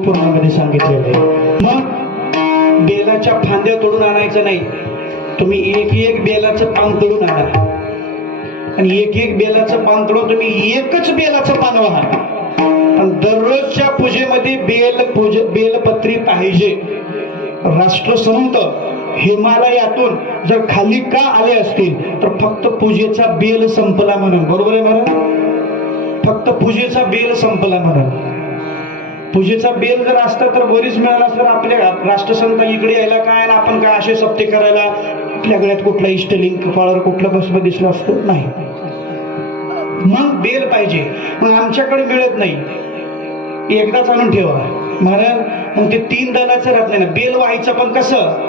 पुराणामध्ये सांगितलेलं आहे. मग बेलाच्या फांद्या तोडून आणायचं नाही, तुम्ही एक एक बेलाचं पान तोडून आणा आणि एक एक बेलाचं पान तोडून तुम्ही एकच बेलाचं पान व्हा. पण दररोजच्या पूजेमध्ये बेलपत्री पाहिजे. राष्ट्रसंत हिमालयातून जर खाली का आले असतील तर फक्त पूजेचा बेल संपला म्हणून. बरोबर आहे महाराज? फक्त पूजेचा बेल संपला म्हणून. पूजेचा बेल जर असता तर बरीच मिळाला तर आपल्या राष्ट्रसंत इकडे यायला काय आणि आपण काय असे सप्ते करायला आपल्या गळ्यात कुठला इष्टलिंग फळावर कुठलं भस्म दिसलं असतं नाही. मग बेल पाहिजे. मग आमच्याकडे मिळत नाही, एकदाच आणून ठेवा महाराज. मग ते 3 दलाचं राहत नाही ना. बेल व्हायचं पण कसं?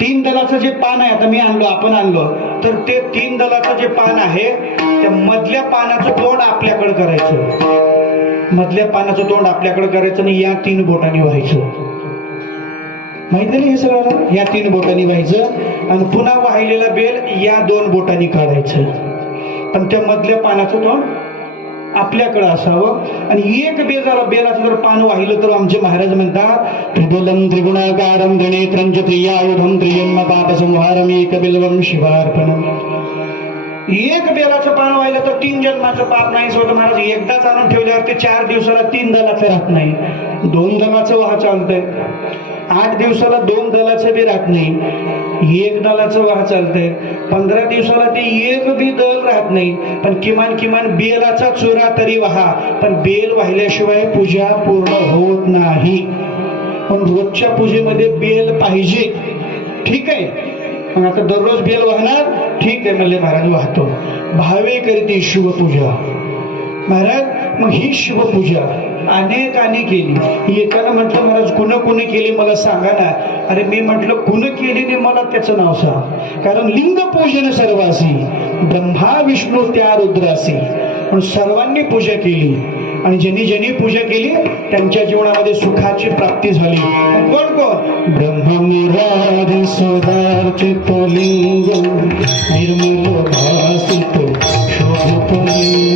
3 दलाचं जे पान आहे, आता मी आणलो, आपण आणलो, तर ते 3 दलाचं जे पान आहे त्या मधल्या पानाचं तोंड आपल्याकडे करायचं. मधल्या पानाचं तोंड आपल्याकडे करायचं आणि या 3 बोटांनी व्हायचं. माहिती नाही हे सगळं? या 3 बोटांनी व्हायचं आणि पुन्हा वाहिलेला बेल या 2 बोटांनी काढायचं. पण त्या मधल्या पानाचं तोंड आपल्याकडे असावं. आणि एक बेलाचं जर पान वाहिलं तर आमचे महाराज म्हणतात त्रिदलम त्रिगुणाकारम गणेत्रं च त्रियायुधं त्रिजन्म पापसंहारम एकबिल्वं शिवार्पणम. एक बेलाचं पान वाहिलं तर 3 जन्माचं पाप नाही होत महाराज. एकदाच आणून ठेवल्यावर ते 4 दिवसाला 3 दलाचं राहत नाही, 2 दलाचं वाह चालतंय. 8 दिवसाला 2 दलाचं बी राहत नाही, 1 दलाचं वाह चालतंय. 15 दिवसाला ते एक बी दल राहत नाही. पण किमान बेलाचा चुरा तरी वाहा. पण बेल वाहिल्याशिवाय पूजा पूर्ण होत नाही. पण रोजच्या पूजेमध्ये बेल पाहिजे. ठीक आहे, मग आता दररोज बेल वाहणार, ठीक आहे म्हणले महाराज वाहतो. भावे करते शिवपूजा महाराज. मग ही शिवपूजा अनेकाने केली. एकानं म्हटलं महाराज कुणी केली मला सांगा ना. अरे मी म्हटलं कुणी केली नाही मला त्याचं नाव सांग. कारण लिंग पूजन सर्वासी, ब्रह्मा विष्णू त्या रुद्रासी. पण सर्वांनी पूजा केली आणि ज्यांनी पूजा केली त्यांच्या जीवनामध्ये सुखाची प्राप्ती झाली. कोण कोण? ब्रह्ममुरारी सुधार्चित लिंग निर्मल भासित शोभित लिंग